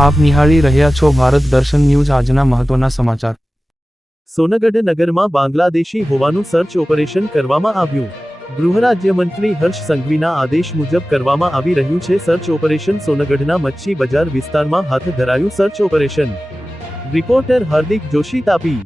આપ નિહાળી રહ્યા છો ભારત દર્શન ન્યૂઝ આજના મહત્વના સમાચાર. સોનગઢ નગરમાં બાંગ્લાદેશી હોવાનું સર્ચ ઓપરેશન કરવામાં આવ્યું. ગૃહરાજ્યમંત્રી હર્ષ સંઘવીના આદેશ મુજબ કરવામાં આવી રહ્યું છે સર્ચ ઓપરેશન. સોનગઢના મચ્છી બજાર વિસ્તારમાં હાથ ધરાયું search operation. Reporter Hardik Joshi Tapi.